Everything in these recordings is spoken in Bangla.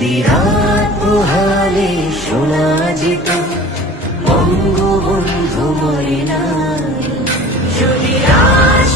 যদি রাত পোহালে শোনা যেত বঙ্গবন্ধু মরে না যদি রাজ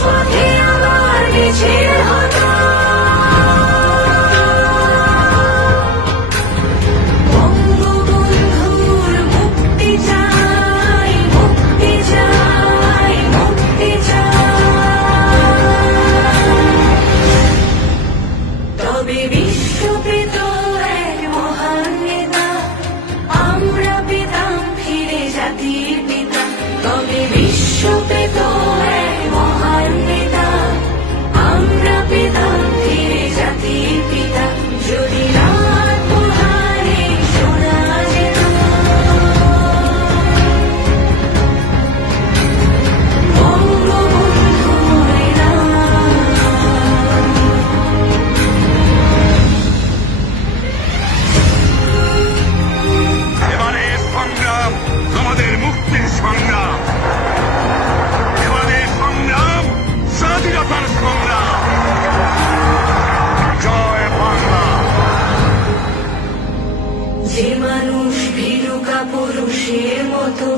পুরুষের মতো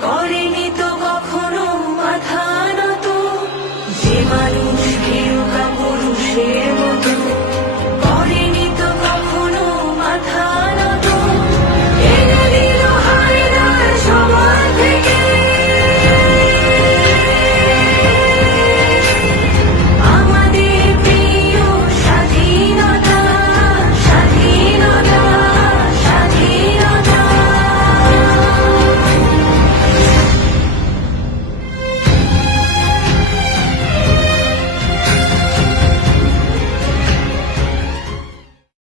করে